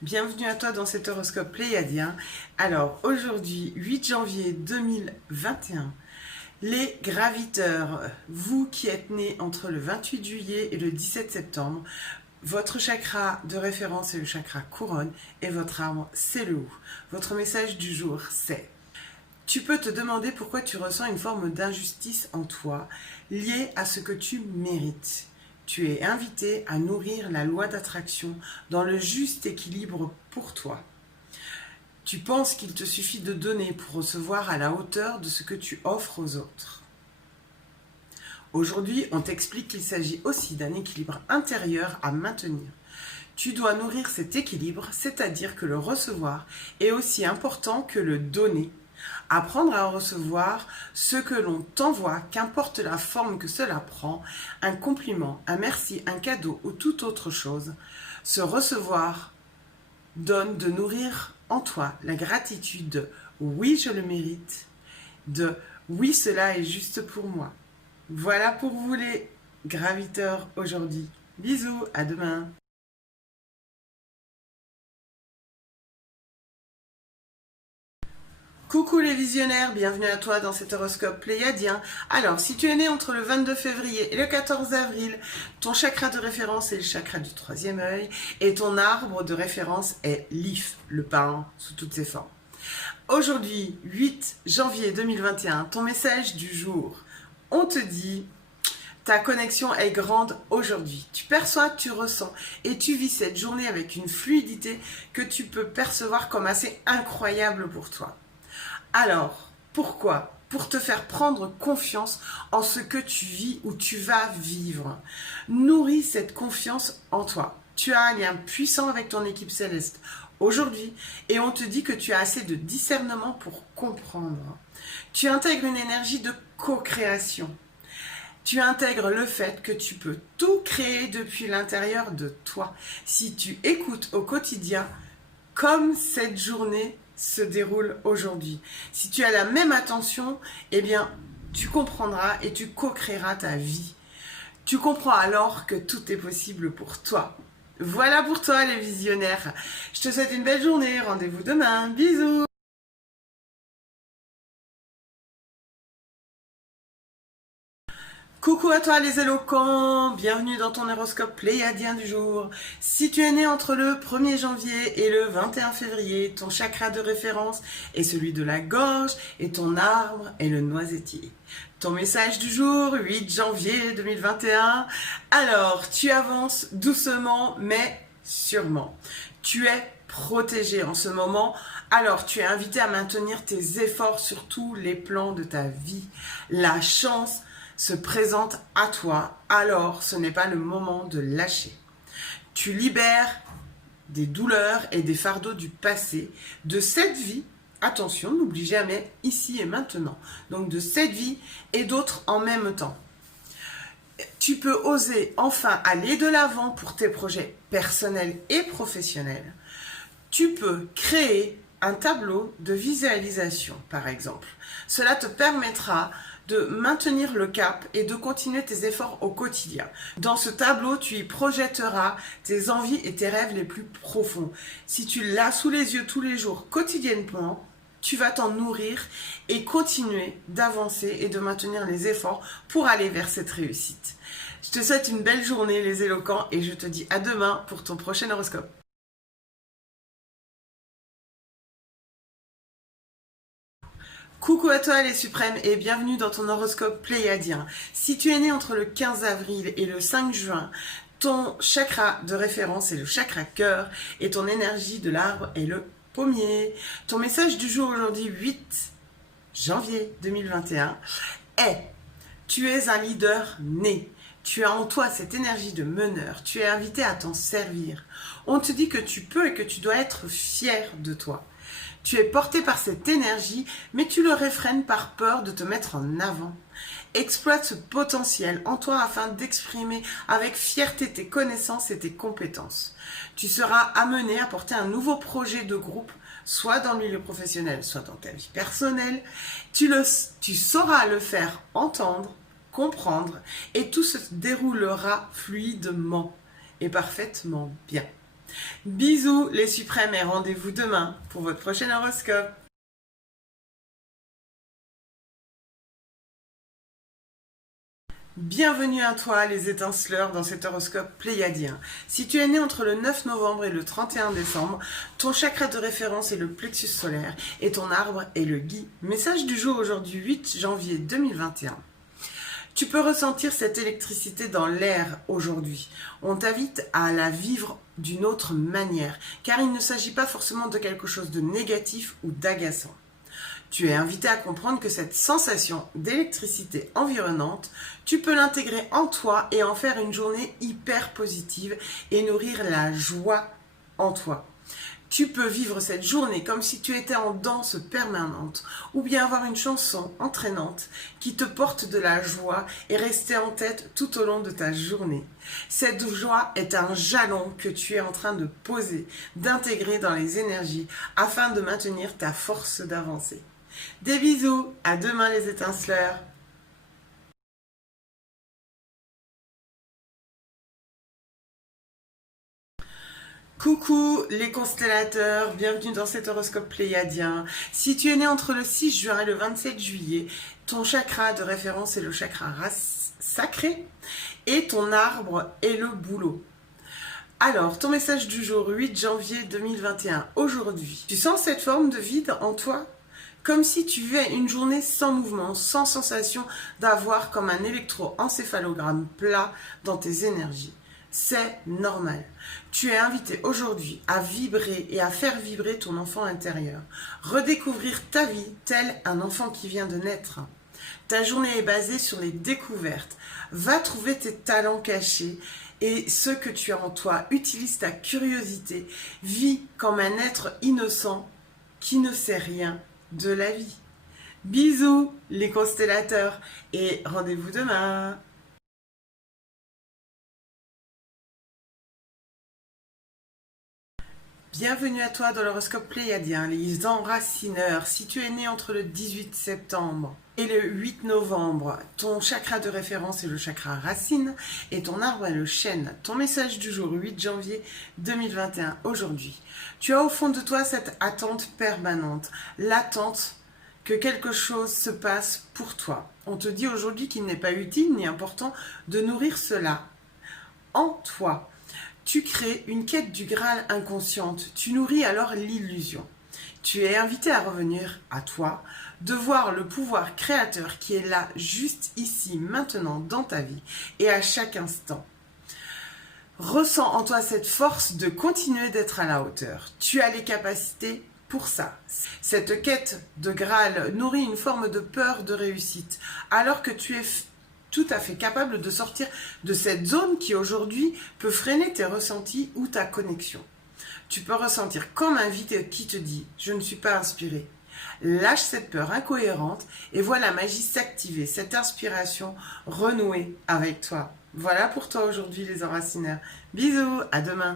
Bienvenue à toi dans cet horoscope pléiadien. Alors aujourd'hui, 8 janvier 2021, les graviteurs, vous qui êtes nés entre le 28 juillet et le 17 septembre, votre chakra de référence est le chakra couronne et votre arbre c'est le Hou. Votre message du jour c'est: tu peux te demander pourquoi tu ressens une forme d'injustice en toi liée à ce que tu mérites. Tu es invité à nourrir la loi d'attraction dans le juste équilibre pour toi. Tu penses qu'il te suffit de donner pour recevoir à la hauteur de ce que tu offres aux autres. Aujourd'hui, on t'explique qu'il s'agit aussi d'un équilibre intérieur à maintenir. Tu dois nourrir cet équilibre, c'est-à-dire que le recevoir est aussi important que le donner. Apprendre à recevoir ce que l'on t'envoie, qu'importe la forme que cela prend, un compliment, un merci, un cadeau ou toute autre chose. Ce recevoir donne de nourrir en toi la gratitude de « oui, je le mérite », de « oui, cela est juste pour moi ». Voilà pour vous les graviteurs aujourd'hui. Bisous, à demain. Coucou les visionnaires, bienvenue à toi dans cet horoscope pléiadien. Alors, si tu es né entre le 22 février et le 14 avril, ton chakra de référence est le chakra du troisième œil et ton arbre de référence est l'if, le pin sous toutes ses formes. Aujourd'hui, 8 janvier 2021, ton message du jour. On te dit: ta connexion est grande aujourd'hui. Tu perçois, tu ressens et tu vis cette journée avec une fluidité que tu peux percevoir comme assez incroyable pour toi. Alors, pourquoi? Pour te faire prendre confiance en ce que tu vis ou tu vas vivre. Nourris cette confiance en toi. Tu as un lien puissant avec ton équipe céleste aujourd'hui et on te dit que tu as assez de discernement pour comprendre. Tu intègres une énergie de co-création. Tu intègres le fait que tu peux tout créer depuis l'intérieur de toi. Si tu écoutes au quotidien comme cette journée se déroule aujourd'hui. Si tu as la même attention, eh bien, tu comprendras et tu co-créeras ta vie. Tu comprends alors que tout est possible pour toi. Voilà pour toi les visionnaires. Je te souhaite une belle journée. Rendez-vous demain. Bisous. Coucou à toi les éloquents, bienvenue dans ton horoscope pléiadien du jour. Si tu es né entre le 1er janvier et le 21 février, ton chakra de référence est celui de la gorge et ton arbre est le noisetier. Ton message du jour, 8 janvier 2021. Alors, tu avances doucement mais sûrement. Tu es protégé en ce moment, alors tu es invité à maintenir tes efforts sur tous les plans de ta vie. La chance se présente à toi, alors ce n'est pas le moment de lâcher. Tu libères des douleurs et des fardeaux du passé, de cette vie, attention, n'oublie jamais ici et maintenant, donc de cette vie et d'autres en même temps. Tu peux oser enfin aller de l'avant pour tes projets personnels et professionnels. Tu peux créer un tableau de visualisation, par exemple. Cela te permettra de maintenir le cap et de continuer tes efforts au quotidien. Dans ce tableau, tu y projetteras tes envies et tes rêves les plus profonds. Si tu l'as sous les yeux tous les jours, quotidiennement, tu vas t'en nourrir et continuer d'avancer et de maintenir les efforts pour aller vers cette réussite. Je te souhaite une belle journée les éloquents et je te dis à demain pour ton prochain horoscope. Coucou à toi les suprêmes et bienvenue dans ton horoscope pléiadien. Si tu es né entre le 15 avril et le 5 juin, ton chakra de référence est le chakra cœur et ton énergie de l'arbre est le pommier. Ton message du jour aujourd'hui, 8 janvier 2021, est: tu es un leader né. Tu as en toi cette énergie de meneur. Tu es invité à t'en servir. On te dit que tu peux et que tu dois être fier de toi. Tu es porté par cette énergie, mais tu le réfrènes par peur de te mettre en avant. Exploite ce potentiel en toi afin d'exprimer avec fierté tes connaissances et tes compétences. Tu seras amené à porter un nouveau projet de groupe, soit dans le milieu professionnel, soit dans ta vie personnelle. Tu sauras le faire entendre, comprendre, et tout se déroulera fluidement et parfaitement bien. Bisous les suprêmes et rendez-vous demain pour votre prochain horoscope. Bienvenue à toi les étinceleurs dans cet horoscope pléiadien. Si tu es né entre le 9 novembre et le 31 décembre, ton chakra de référence est le plexus solaire et ton arbre est le gui. Message du jour aujourd'hui 8 janvier 2021. Tu peux ressentir cette électricité dans l'air aujourd'hui. On t'invite à la vivre d'une autre manière, car il ne s'agit pas forcément de quelque chose de négatif ou d'agaçant. Tu es invité à comprendre que cette sensation d'électricité environnante, tu peux l'intégrer en toi et en faire une journée hyper positive et nourrir la joie en toi. Tu peux vivre cette journée comme si tu étais en danse permanente ou bien avoir une chanson entraînante qui te porte de la joie et rester en tête tout au long de ta journée. Cette joie est un jalon que tu es en train de poser, d'intégrer dans les énergies afin de maintenir ta force d'avancer. Des bisous, à demain les étinceleurs. Coucou les constellateurs, bienvenue dans cet horoscope pléiadien. Si tu es né entre le 6 juin et le 27 juillet, ton chakra de référence est le chakra sacré et ton arbre est le bouleau. Alors, ton message du jour 8 janvier 2021, aujourd'hui, tu sens cette forme de vide en toi ? Comme si tu vivais une journée sans mouvement, sans sensation d'avoir comme un électroencéphalogramme plat dans tes énergies. C'est normal. Tu es invité aujourd'hui à vibrer et à faire vibrer ton enfant intérieur. Redécouvrir ta vie tel un enfant qui vient de naître. Ta journée est basée sur les découvertes. Va trouver tes talents cachés et ce que tu as en toi. Utilise ta curiosité. Vis comme un être innocent qui ne sait rien de la vie. Bisous les constellateurs et rendez-vous demain. Bienvenue à toi dans l'horoscope pléiadien, les enracineurs. Si tu es né entre le 18 septembre et le 8 novembre, ton chakra de référence est le chakra racine et ton arbre est le chêne. Ton message du jour 8 janvier 2021, aujourd'hui. Tu as au fond de toi cette attente permanente, l'attente que quelque chose se passe pour toi. On te dit aujourd'hui qu'il n'est pas utile ni important de nourrir cela en toi. Tu crées une quête du Graal inconsciente, tu nourris alors l'illusion. Tu es invité à revenir à toi, de voir le pouvoir créateur qui est là, juste ici, maintenant, dans ta vie et à chaque instant. Ressens en toi cette force de continuer d'être à la hauteur. Tu as les capacités pour ça. Cette quête de Graal nourrit une forme de peur de réussite, alors que tu es tout à fait capable de sortir de cette zone qui aujourd'hui peut freiner tes ressentis ou ta connexion. Tu peux ressentir comme un vide qui te dit « je ne suis pas inspiré ». Lâche cette peur incohérente et vois la magie s'activer, cette inspiration renouer avec toi. Voilà pour toi aujourd'hui les enracineurs. Bisous, à demain.